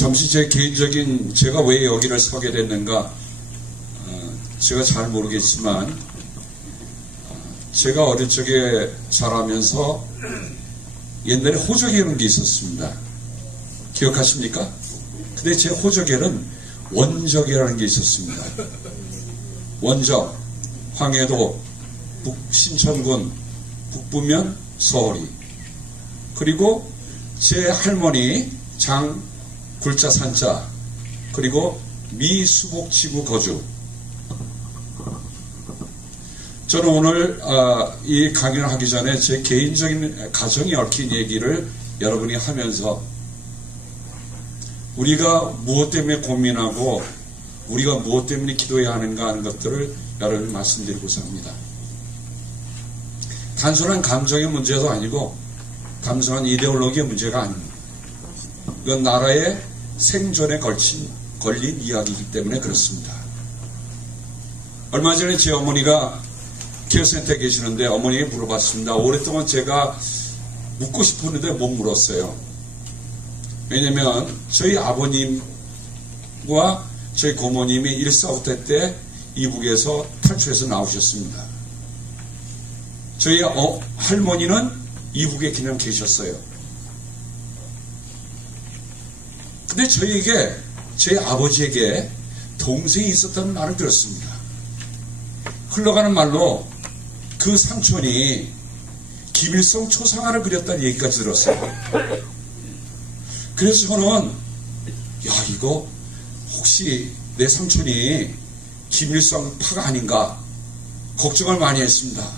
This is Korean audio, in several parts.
잠시 제 개인적인 제가 왜 여기를 서게 됐는가 어, 제가 잘 모르겠지만 어, 제가 어릴 적에 자라면서 옛날에 호적이라는 게 있었습니다. 기억하십니까? 근데 제 호적에는 원적이라는 게 있었습니다. 원적, 황해도, 북, 신천군, 북부면 서울이. 그리고 제 할머니 장 굴자 산자 그리고 미수복지구 거주. 저는 오늘 아, 이 강연을 하기 전에 제 개인적인 가정에 얽힌 얘기를 여러분이 하면서 우리가 무엇 때문에 고민하고 우리가 무엇 때문에 기도해야 하는가 하는 것들을 여러분 말씀드리고자 합니다. 단순한 감정의 문제도 아니고 단순한 이데올로기의 문제가 아닙니다. 이건 나라의 생존에 걸친, 걸린 이야기이기 때문에 그렇습니다. 얼마 전에 제 어머니가 케어센터에 계시는데 어머니에게 물어봤습니다. 오랫동안 제가 묻고 싶었는데 못 물었어요. 왜냐면 저희 아버님과 저희 고모님이 145대 때 이북에서 탈출해서 나오셨습니다. 저희 어, 할머니는 이북에 그냥 계셨어요. 근데 저희에게 제 아버지에게 동생이 있었다는 말을 들었습니다. 흘러가는 말로 그 삼촌이 김일성 초상화를 그렸다는 얘기까지 들었어요. 그래서 저는 야 이거 혹시 내 삼촌이 김일성 파가 아닌가 걱정을 많이 했습니다.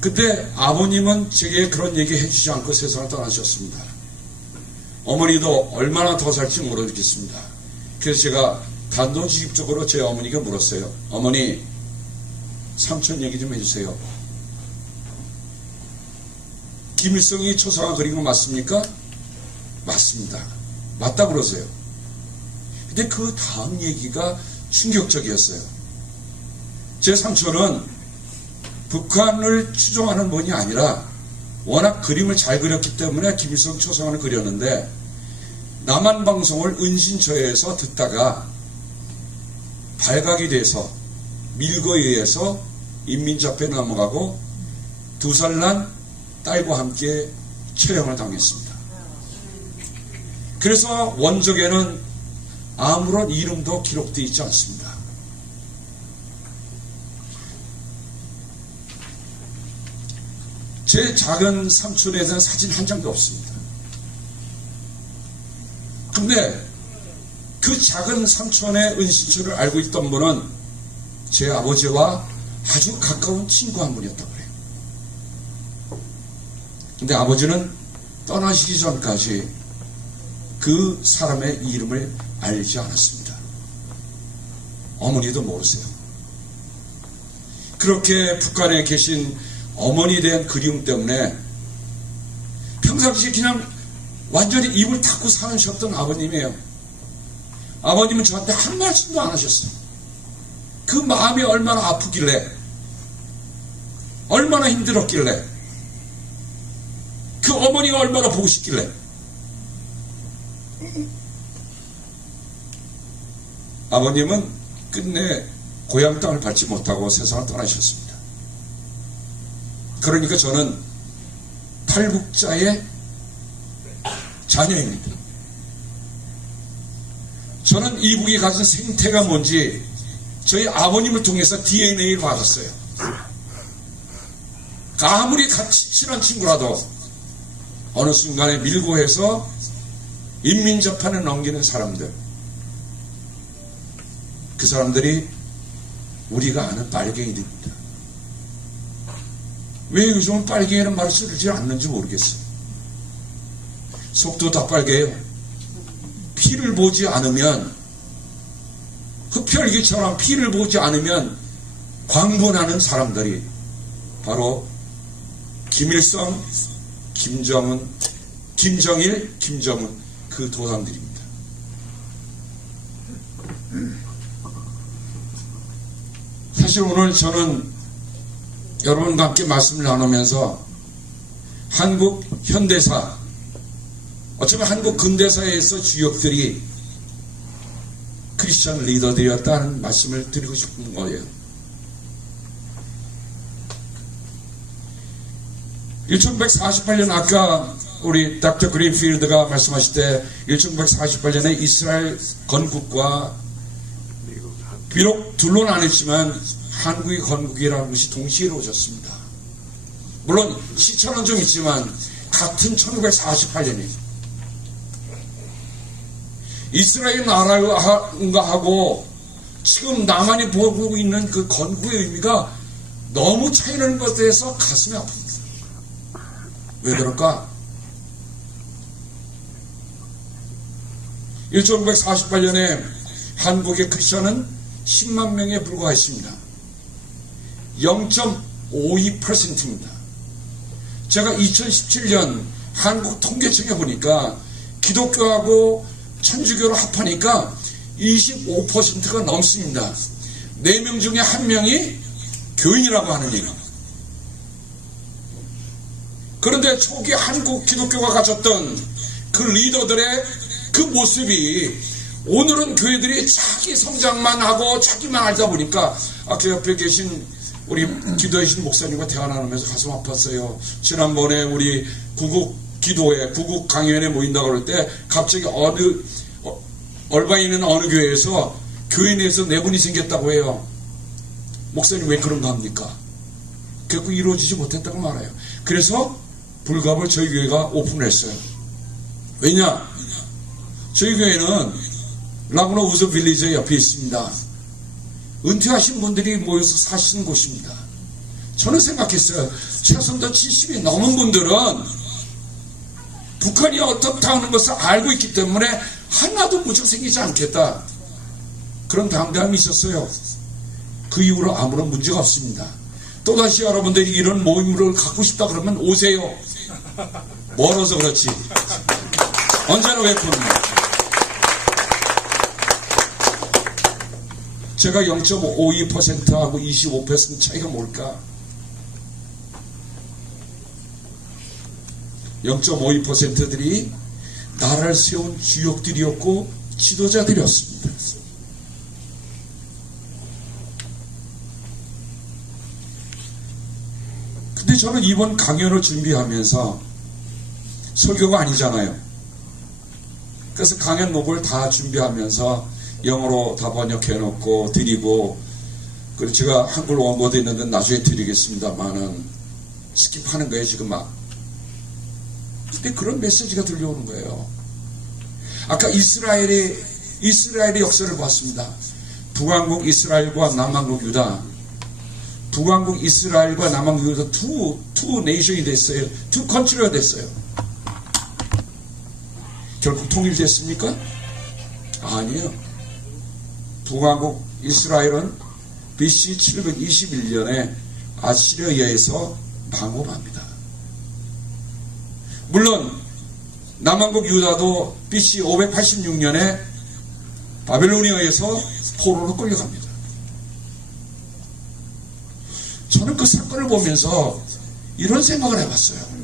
근데 아버님은 제게 그런 얘기 해주지 않고 세상을 떠나셨습니다. 어머니도 얼마나 더 살지 모르겠습니다. 그래서 제가 단도직입적으로 제 어머니가 물었어요. 어머니, 삼촌 얘기 좀 해주세요. 김일성이 초상화 그린 거 맞습니까? 맞습니다. 맞다 그러세요. 근데 그 다음 얘기가 충격적이었어요. 제 삼촌은 북한을 추종하는 분이 아니라 워낙 그림을 잘 그렸기 때문에 김일성 초상화를 그렸는데 남한 방송을 은신처에서 듣다가 발각이 돼서 밀거에 의해서 인민자폐 넘어가고 두 살 난 딸과 함께 처형을 당했습니다. 그래서 원적에는 아무런 이름도 기록되어 있지 않습니다. 제 작은 삼촌에 대한 사진 한 장도 없습니다. 근데 그 작은 삼촌의 은신처를 알고 있던 분은 제 아버지와 아주 가까운 친구 한 분이었다고 그래요. 근데 아버지는 떠나시기 전까지 그 사람의 이름을 알지 않았습니다. 어머니도 모르세요. 그렇게 북한에 계신 어머니에 대한 그리움 때문에 평상시에 그냥 완전히 입을 닫고 사셨던 아버님이에요. 아버님은 저한테 한 말씀도 안 하셨어요. 그 마음이 얼마나 아프길래, 얼마나 힘들었길래, 그 어머니가 얼마나 보고 싶길래. 아버님은 끝내 고향 땅을 밟지 못하고 세상을 떠나셨습니다. 그러니까 저는 탈북자의 자녀입니다. 저는 이북이 가진 생태가 뭔지 저희 아버님을 통해서 DNA를 받았어요. 아무리 같이 친한 친구라도 어느 순간에 밀고 해서 인민재판에 넘기는 사람들 그 사람들이 우리가 아는 빨갱이들입니다. 왜 요즘은 빨갱이라는 말을 쓰지 않는지 모르겠어요. 속도 다 빨개요. 피를 보지 않으면 흡혈귀처럼 피를 보지 않으면 광분하는 사람들이 바로 김일성, 김정은, 김정일, 김정은 그 도당들입니다. 사실 오늘 저는 여러분과 함께 말씀을 나누면서 한국 현대사 어쩌면 한국 근대사에서 주역들이 크리스천 리더들이었다는 말씀을 드리고 싶은 거예요. 1948년 아까 우리 닥터 그린필드가 말씀하실 때 1948년에 이스라엘 건국과 비록 둘로 나눴지만 한국의 건국이라는 것이 동시에 이루어졌습니다. 물론 시차는 좀 있지만 같은 1948년이에요. 이스라엘 나라가 하고 지금 남한이 보고 있는 그 건국의 의미가 너무 차이나는 것에 대해서 가슴이 아픕니다. 왜 그럴까? 1948년에 한국의 크리스천은 10만 명에 불과했습니다. 0.52%입니다. 제가 2017년 한국 통계청에 보니까 기독교하고 천주교를 합하니까 25%가 넘습니다. 4명 중에 1명이 교인이라고 하는 얘기입니다. 그런데 초기 한국 기독교가 가졌던 그 리더들의 그 모습이 오늘은 교회들이 자기 성장만 하고 자기만 알다 보니까 아까 옆에 계신 우리 기도하신 목사님과 대화 나누면서 가슴 아팠어요. 지난번에 우리 구국 기도회, 구국 강연에 모인다고 그럴 때 갑자기 어느 어, 얼바에 있는 어느 교회에서 교회 내에서 내분이 생겼다고 해요. 목사님 왜 그런가 합니까? 결국 이루어지지 못했다고 말해요. 그래서 불갑을 저희 교회가 오픈을 했어요. 왜냐? 저희 교회는 라구나 우즈 빌리지 옆에 있습니다. 은퇴하신 분들이 모여서 사시는 곳입니다. 저는 생각했어요. 최소한 70이 넘은 분들은 북한이 어떻다 하는 것을 알고 있기 때문에 하나도 무척 생기지 않겠다. 그런 당담이 있었어요. 그 이후로 아무런 문제가 없습니다. 또다시 여러분들이 이런 모임을 갖고 싶다 그러면 오세요. 멀어서 그렇지. 언제나 웨폰입니다. 제가 0.52%하고 25% 차이가 뭘까? 0.52%들이 나라를 세운 주역들이었고 지도자들이었습니다. 근데 저는 이번 강연을 준비하면서 설교가 아니잖아요. 그래서 강연 목을 다 준비하면서 영어로 다 번역해 놓고 드리고 그리고 제가 한글 원고도 있는데 나중에 드리겠습니다만은 스킵하는 거예요 지금 막 근데 그런 메시지가 들려오는 거예요. 아까 이스라엘의 이스라엘의 역사를 봤습니다. 북왕국 이스라엘과 남왕국 유다. 북왕국 이스라엘과 남왕국 유다 투, 투 네이션이 됐어요. 투 컨트리가 됐어요. 결국 통일됐습니까? 아니에요. 북왕국 이스라엘은 BC 721년에 아시리아에서 방어합니다. 물론 남왕국 유다도 BC 586년에 바벨로니아에서 포로로 끌려갑니다. 저는 그 사건을 보면서 이런 생각을 해봤어요.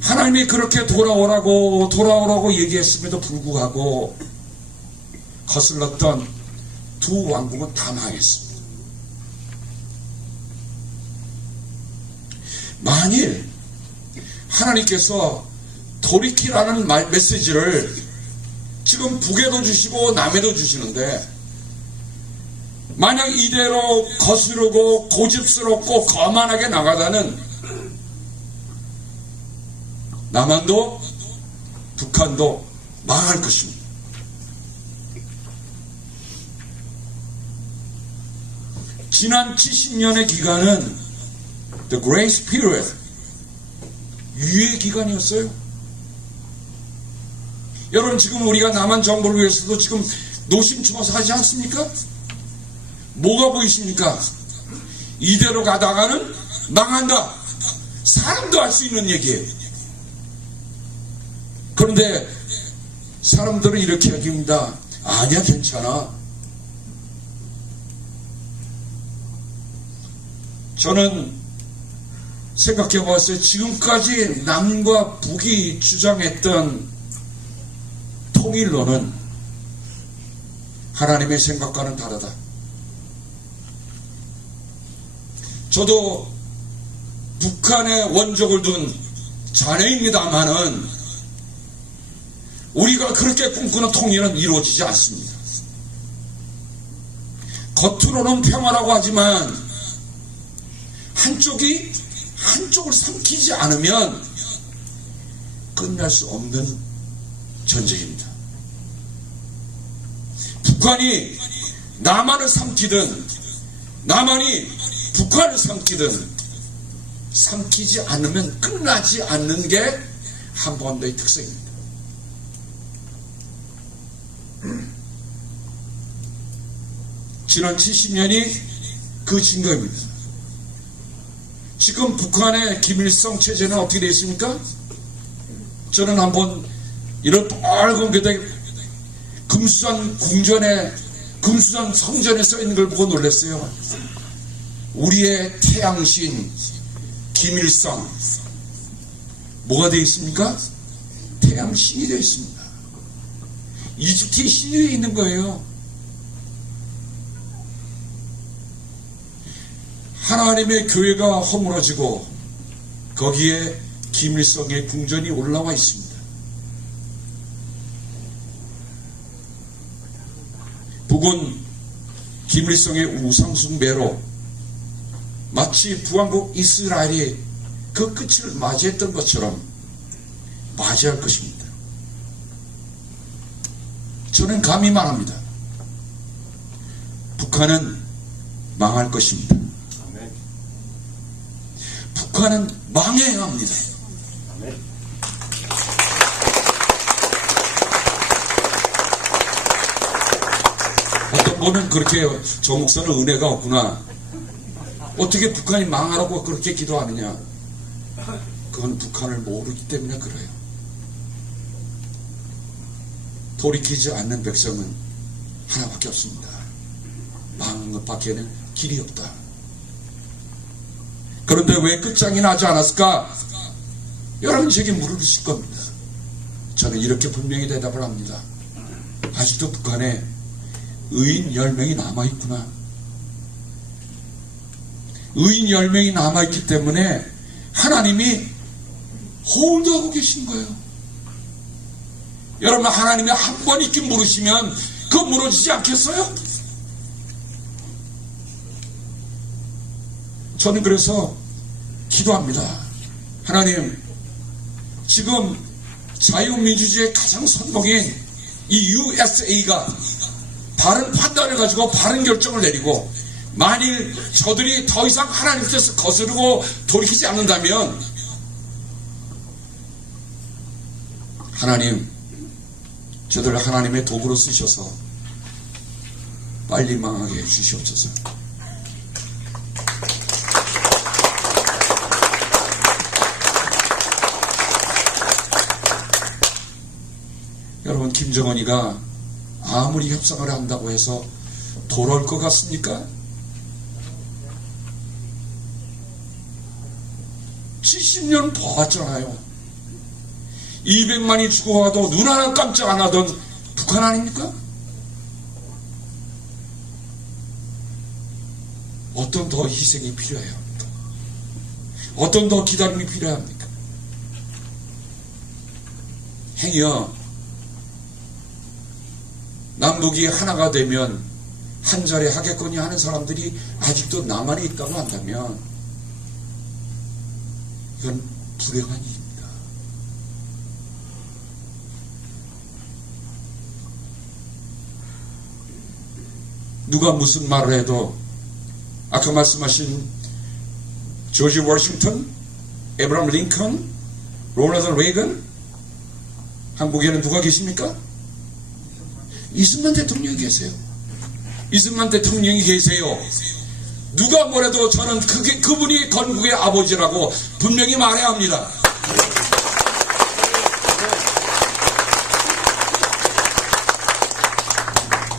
하나님이 그렇게 돌아오라고 돌아오라고 얘기했음에도 불구하고 거슬렀던 두 왕국은 다 망했습니다. 만일 하나님께서 돌이키라는 말, 메시지를 지금 북에도 주시고 남에도 주시는데 만약 이대로 거스르고 고집스럽고 거만하게 나가다는 남한도 북한도 망할 것입니다. 지난 70년의 기간은 The Grace Period 유예 기간이었어요. 여러분 지금 우리가 남한 정부를 위해서도 지금 노심초사 하지 않습니까? 뭐가 보이십니까? 이대로 가다가는 망한다. 사람도 할 수 있는 얘기예요. 그런데 사람들은 이렇게 얘기합니다. 아니야 괜찮아. 저는 생각해 보았어요. 지금까지 남과 북이 주장했던 통일론은 하나님의 생각과는 다르다. 저도 북한에 원적을 둔 자녀입니다만은 우리가 그렇게 꿈꾸는 통일은 이루어지지 않습니다. 겉으로는 평화라고 하지만 한쪽이 한쪽을 삼키지 않으면 끝날 수 없는 전쟁입니다. 북한이 남한을 삼키든 남한이 북한을 삼키든 삼키지 않으면 끝나지 않는 게 한반도의 특성입니다. 지난 70년이 그 증거입니다. 지금 북한의 김일성 체제는 어떻게 되어 있습니까? 저는 한번 이런 빨간 게다가 금수산 궁전에 금수산 성전에 써 있는 걸 보고 놀랐어요. 우리의 태양신 김일성 뭐가 되어 있습니까? 태양신이 되어 있습니다. 이집트의 신이 있는 거예요. 하나님의 교회가 허물어지고 거기에 김일성의 궁전이 올라와 있습니다. 북은 김일성의 우상숭배로 마치 부왕국 이스라엘이 그 끝을 맞이했던 것처럼 맞이할 것입니다. 저는 감히 말합니다. 북한은 망할 것입니다. 북한은 망해야 합니다. 어떤 분은 그렇게. 저 목사는 은혜가 없구나. 어떻게 북한이 망하라고 그렇게 기도하느냐. 그건 북한을 모르기 때문에 그래요. 돌이키지 않는 백성은 하나밖에 없습니다. 망한 것밖에는 길이 없다. 그런데 왜 끝장이 나지 않았을까? 여러분 제게 물으실 겁니다. 저는 이렇게 분명히 대답을 합니다. 아직도 북한에 의인 10명이 남아있구나. 의인 10명이 남아있기 때문에 하나님이 홀드하고 계신 거예요. 여러분, 하나님이 한 번 있긴 물으시면 그거 무너지지 않겠어요? 저는 그래서 기도합니다. 하나님, 지금 자유민주주의의 가장 선봉인 이 USA가 바른 판단을 가지고 바른 결정을 내리고 만일 저들이 더 이상 하나님께서 거스르고 돌이키지 않는다면 하나님 저들을 하나님의 도구로 쓰셔서 빨리 망하게 해주시옵소서. 여러분 김정은이가 아무리 협상을 한다고 해서 돌아올 것 같습니까? 70년 봐왔잖아요. 200만이 죽어가도 눈 하나 깜짝 안 하던 북한 아닙니까? 어떤 더 희생이 필요해요? 어떤 더 기다림이 필요합니까? 행여 남북이 하나가 되면 한 자리 하겠거니 하는 사람들이 아직도 남한에 있다고 한다면 이건 불행한 일입니다. 누가 무슨 말을 해도 아까 말씀하신 조지 워싱턴, 에브람 링컨, 로나드 레이건 한국에는 누가 계십니까? 이승만 대통령이 계세요. 이승만 대통령이 계세요. 누가 뭐래도 저는 그게 그분이 건국의 아버지라고 분명히 말해야 합니다.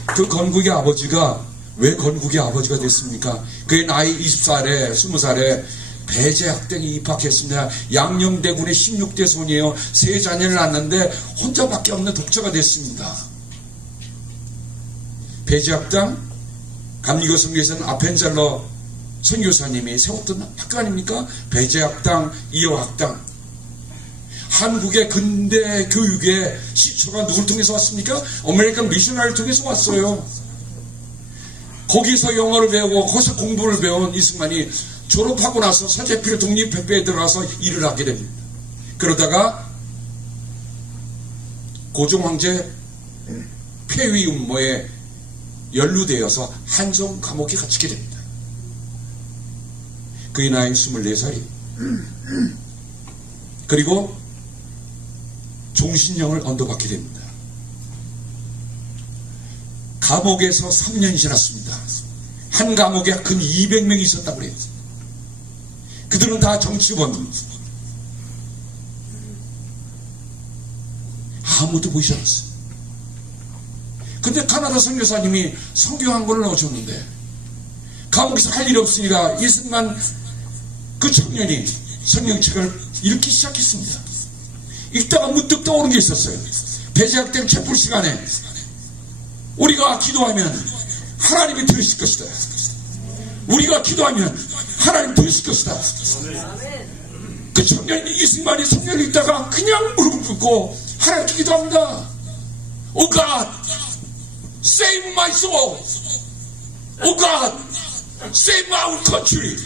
그 건국의 아버지가 왜 건국의 아버지가 됐습니까? 그의 나이 20살에 20살에 배제학당에 입학했습니다. 양녕대군의 16대 손이에요. 세 자녀를 낳았는데 혼자밖에 없는 독자가 됐습니다. 배제학당 감리교 성교에서는 아펜젤러 선교사님이 세웠던 학교 아닙니까? 배제학당, 이어학당. 한국의 근대 교육의 시초가 누굴 통해서 왔습니까? 아메리칸 미셔널을 통해서 왔어요. 거기서 영어를 배우고 거기서 공부를 배운 이승만이 졸업하고 나서 서재필 독립협회에 들어가서 일을 하게 됩니다. 그러다가 고종 황제 폐위 음모에 연루되어서 한성 감옥에 갇히게 됩니다. 그의 나이 24살이. 그리고 종신령을 언도받게 됩니다. 감옥에서 3년이 지났습니다. 한 감옥에 근 200명이 있었다고 그래요. 그들은 다 정치원. 아무도 보이지 않았어요. 근데 카나다 선교사님이 성경 한 권을 넣어줬는데 감옥에서 할 일이 없으니까 이승만 그 청년이 성경책을 읽기 시작했습니다. 읽다가 문득 떠오른 게 있었어요. 배제학된 채플 시간에 우리가 기도하면 하나님이 들으실 것이다. 우리가 기도하면 하나님 들으실 것이다. 그 청년이 이승만이 성경을 읽다가 그냥 무릎을 꿇고 하나님께 기도합니다. Oh God, save my soul. Oh God, save our country.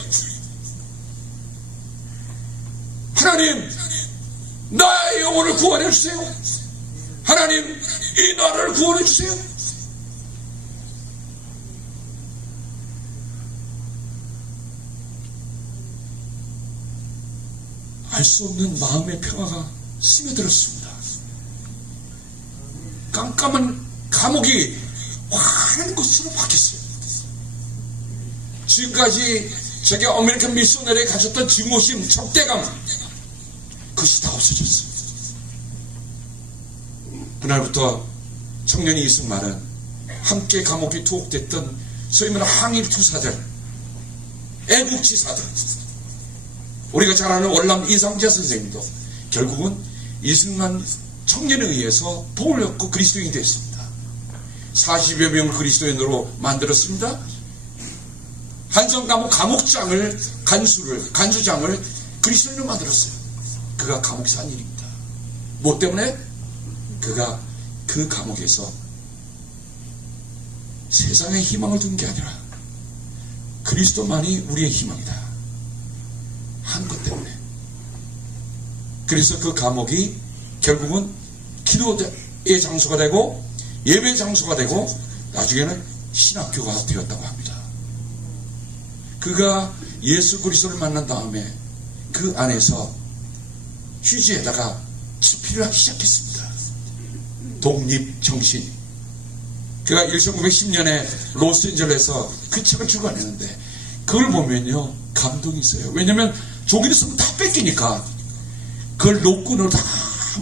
하나님, 나의 영혼을 구원해 주세요. 하나님, 이 나라를 구원해 주세요. 알 수 없는 마음의 평화가 스며들었습니다. 깜깜한 감옥이 환한 곳으로 바뀌었어요. 지금까지 저게 아메리칸 미셔너리에 가졌던 증오심, 적대감, 그것이 다 없어졌어요. 그날부터 청년이 이승만은 함께 감옥에 투옥됐던 소위 말하는 항일 투사들, 애국지사들, 우리가 잘 아는 월남 이상재 선생님도 결국은 이승만 청년에 의해서 복을 얻고 그리스도인이 됐습니다. 40여 명을 그리스도인으로 만들었습니다. 한성 감옥 감옥장을 간수를 간수장을 그리스도인으로 만들었어요. 그가 감옥에서 한 일입니다. 뭐 때문에? 그가 그 감옥에서 세상에 희망을 둔 게 아니라 그리스도만이 우리의 희망이다. 한 것 때문에. 그래서 그 감옥이 결국은 기도의 장소가 되고 예배 장소가 되고 나중에는 신학교가 되었다고 합니다. 그가 예수 그리스도를 만난 다음에 그 안에서 휴지에다가 집필을 하기 시작했습니다. 독립 정신. 그가 1910년에 로스앤젤레스에서 그 책을 출간했는데 그걸 보면요 감동이 있어요. 왜냐면 종이를 쓰면 다 뺏기니까 그걸 노끈으로 다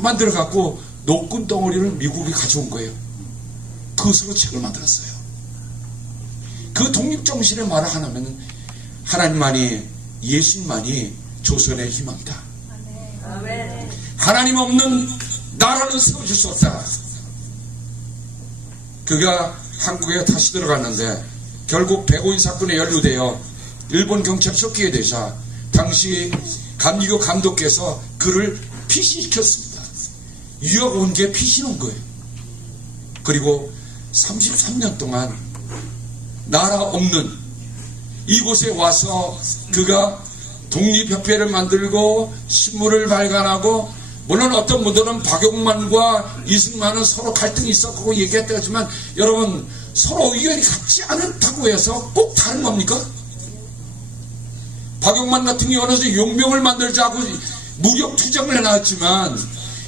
만들어 갖고 노끈 덩어리를 미국에 가져온 거예요. 그것으로 책을 만들었어요. 그 독립정신의 말을 하나면 하나님만이 예수님만이 조선의 희망이다. 하나님 없는 나라는 세워줄 수 없다. 그가 한국에 다시 들어갔는데 결국 백오인 사건에 연루되어 일본 경찰 쫓기게 되자 당시 감리교 감독께서 그를 피신시켰습니다. 유학 온 게 피신 온 거예요. 그리고 33년 동안 나라 없는 이곳에 와서 그가 독립협회를 만들고 신문을 발간하고 물론 어떤 분들은 박용만과 이승만은 서로 갈등이 있었고 얘기했다지만 여러분 서로 의견이 같지 않다고 해서 꼭 다른 겁니까? 박용만 같은 경우는 용병을 만들자고 무력 투쟁을 해놨지만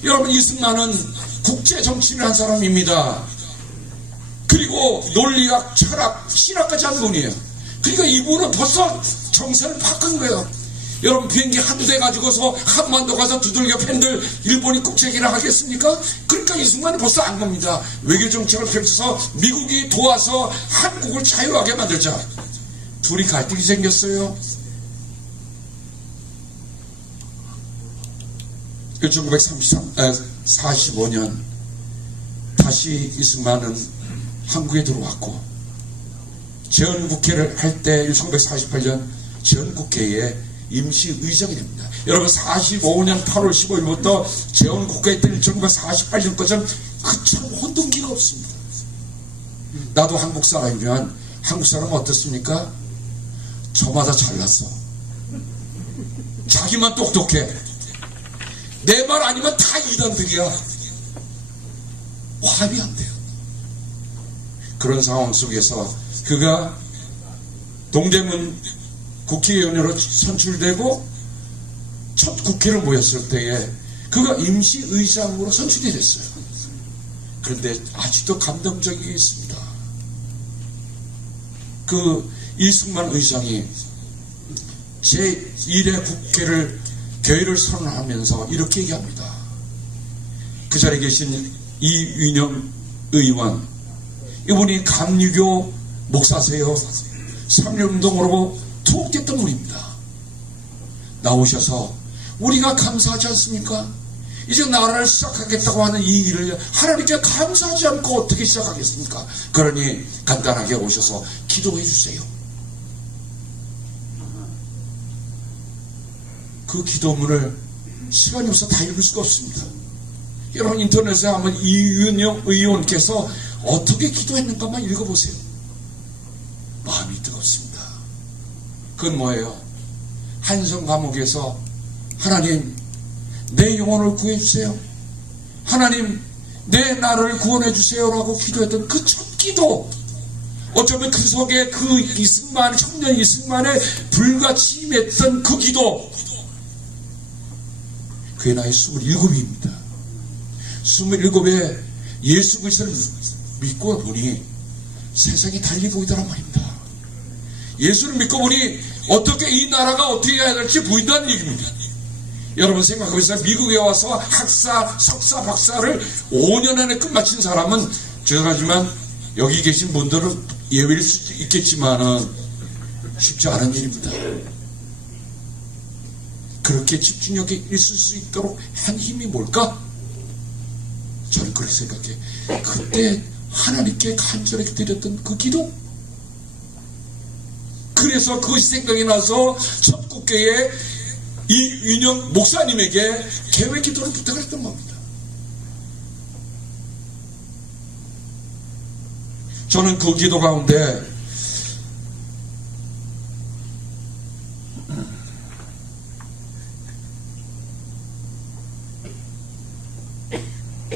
여러분 이승만은 국제 정치를 한 사람입니다. 그리고 논리학, 철학, 신학까지 한 분이에요. 그러니까 이분은 벌써 정세를 바꾼 거예요. 여러분 비행기 한두 대 가지고서 한반도 가서 두들겨 팬들 일본이 국제기를 하겠습니까? 그러니까 이승만은 벌써 안 겁니다. 외교 정책을 펼쳐서 미국이 도와서 한국을 자유하게 만들자. 둘이 갈등이 생겼어요. 1945년 다시 이승만은 한국에 들어왔고 재헌국회를 할 때 1948년 재헌국회에 임시의장이 됩니다. 여러분 45년 8월 15일부터 재헌국회 때 1948년까지는 그참 혼동기가 없습니다. 나도 한국 사람이면 한국 사람은 어떻습니까? 저마다 잘났어. 자기만 똑똑해. 내 말 아니면 다 이단들이야. 화합이 안 돼요. 그런 상황 속에서 그가 동대문 국회의원으로 선출되고 첫 국회를 모였을 때에 그가 임시의장으로 선출이 됐어요. 그런데 아직도 감동적이 있습니다. 그 이승만 의장이 제1회 국회를 개회를 선언하면서 이렇게 얘기합니다. 그 자리에 계신 이윤영 의원 이분이 감리교 목사세요. 3년운동으로 투옥됐던 분입니다. 나오셔서 우리가 감사하지 않습니까? 이제 나라를 시작하겠다고 하는 이 일을 하나님께 감사하지 않고 어떻게 시작하겠습니까? 그러니 간단하게 오셔서 기도해 주세요. 그 기도문을 시간이 없어 다 읽을 수가 없습니다. 여러분 인터넷에 한번 이윤영 의원께서 어떻게 기도했는가만 읽어보세요. 마음이 뜨겁습니다. 그건 뭐예요? 한성 감옥에서 하나님 내 영혼을 구해주세요. 하나님 내 나를 구원해주세요 라고 기도했던 그 첫 기도 어쩌면 그 속에 그 이승만 청년 이승만의 불같이 임했던 그 기도 그의 나이 27입니다. 27에 예수 그리스도를 믿고 보니 세상이 달리 보이더란 말입니다. 예수를 믿고 보니 어떻게 이 나라가 어떻게 해야 될지 보인다는 얘기입니다. 여러분 생각해보세요. 미국에 와서 학사, 석사, 박사를 5년 안에 끝마친 사람은 죄송하지만 여기 계신 분들은 예외일 수 있겠지만은 쉽지 않은 일입니다. 그렇게 집중력이 있을 수 있도록 한 힘이 뭘까? 저는 그렇게 생각해. 그때 하나님께 간절하게 드렸던 그 기도? 그래서 그 생각이 나서 첫 국회에 이윤영 목사님에게 개회 기도를 부탁했던 겁니다. 저는 그 기도 가운데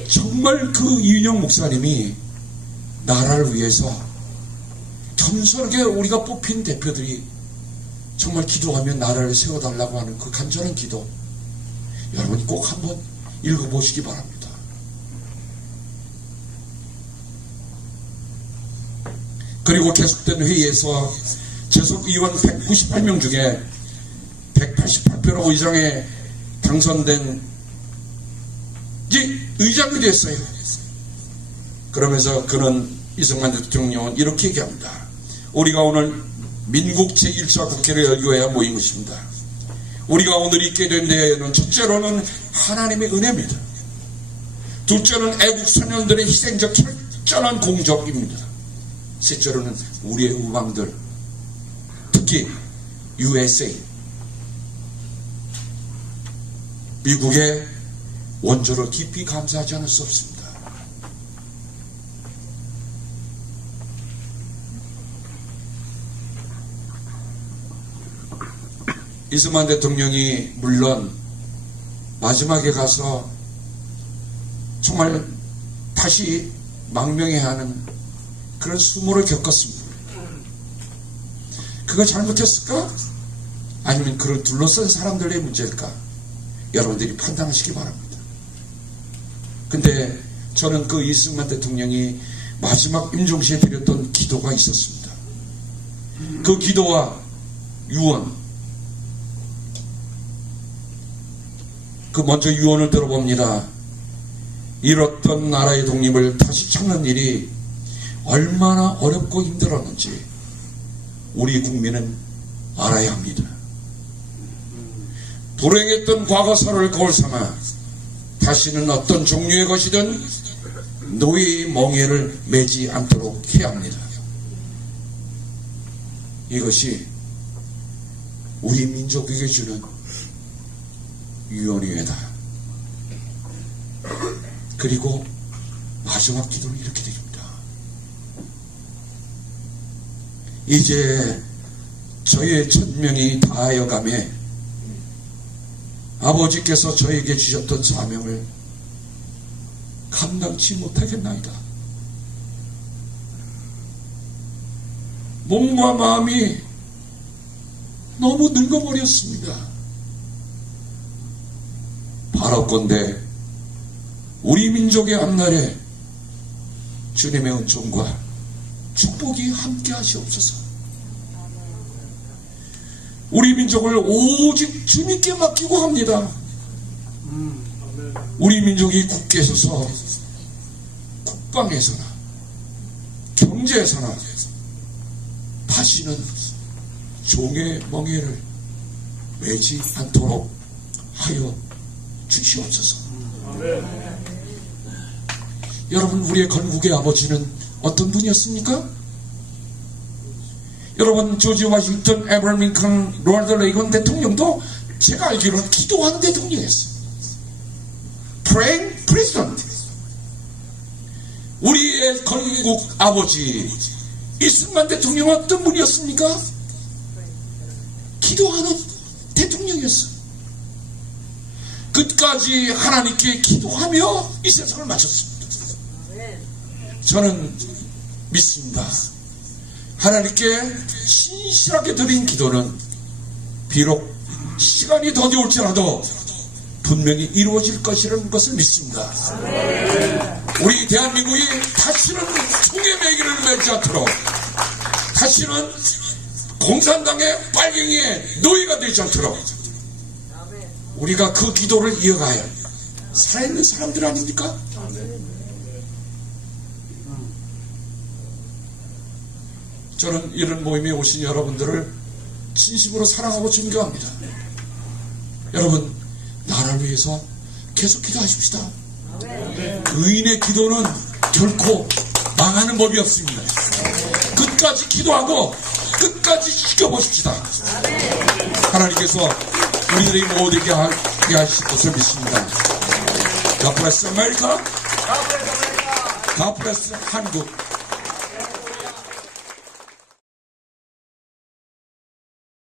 정말 그 이윤영 목사님이 나라를 위해서 겸손하게 우리가 뽑힌 대표들이 정말 기도하면 나라를 세워달라고 하는 그 간절한 기도 여러분이 꼭 한번 읽어보시기 바랍니다. 그리고 계속된 회의에서 재속 의원 198명 중에 188표로 의장에 당선된 이제 의장이 됐어요. 그러면서 그는 이승만 대통령은 이렇게 얘기합니다. 우리가 오늘 민국 제1차 국회를 열기 위해 모인 것입니다. 우리가 오늘 있게 된 데에는 첫째로는 하나님의 은혜입니다. 둘째는 애국 소년들의 희생적 철저한 공적입니다. 셋째로는 우리의 우방들, 특히 USA, 미국의 원조를 깊이 감사하지 않을 수 없습니다. 이승만 대통령이 물론 마지막에 가서 정말 다시 망명해야 하는 그런 수모를 겪었습니다. 그거 잘못했을까? 아니면 그를 둘러싼 사람들의 문제일까? 여러분들이 판단하시기 바랍니다. 근데 저는 그 이승만 대통령이 마지막 임종시에 드렸던 기도가 있었습니다. 그 기도와 유언, 그 먼저 유언을 들어봅니다. 잃었던 나라의 독립을 다시 찾는 일이 얼마나 어렵고 힘들었는지 우리 국민은 알아야 합니다. 불행했던 과거사를 거울 삼아 다시는 어떤 종류의 것이든 노예의 멍에를 매지 않도록 해야 합니다. 이것이 우리 민족에게 주는 유언이다. 그리고 마지막 기도는 이렇게 드립니다. 이제 저의 천명이 다하여 감에 아버지께서 저에게 주셨던 사명을 감당치 못하겠나이다. 몸과 마음이 너무 늙어버렸습니다. 바라건대 우리 민족의 앞날에 주님의 은총과 축복이 함께 하시옵소서. 우리 민족을 오직 주님께 맡기고 합니다. 우리 민족이 굳게 서서 국방에서나 경제에서나 다시는 종의 멍에를 매지 않도록 하여 주시옵소서. 여러분 우리의 건국의 아버지는 어떤 분이었습니까? 여러분 조지 워싱턴, 에브람 링컨, 로널드 레이건 대통령도 제가 알기로는 기도하는 대통령이었어요. Praying President. 우리의 건국 아버지 이승만 대통령은 어떤 분이었습니까? 기도하는 대통령이었어요. 끝까지 하나님께 기도하며 이 세상을 마쳤습니다. 저는 믿습니다. 하나님께 신실하게 드린 기도는 비록 시간이 더디올지라도 분명히 이루어질 것이라는 것을 믿습니다. 우리 대한민국이 다시는 총의 매기를 매지 않도록 다시는 공산당의 빨갱이의 노예가 되지 않도록 우리가 그 기도를 이어가야 살아있는 사람들 아닙니까? 저는 이런 모임에 오신 여러분들을 진심으로 사랑하고 존경합니다. 여러분, 나라를 위해서 계속 기도하십시다. 의인의 기도는 결코 망하는 법이 없습니다. 끝까지 기도하고 끝까지 지켜보십시다. 하나님께서 우리들이 모두에게 하게 하실 것을 믿습니다. God bless America. God bless 한국.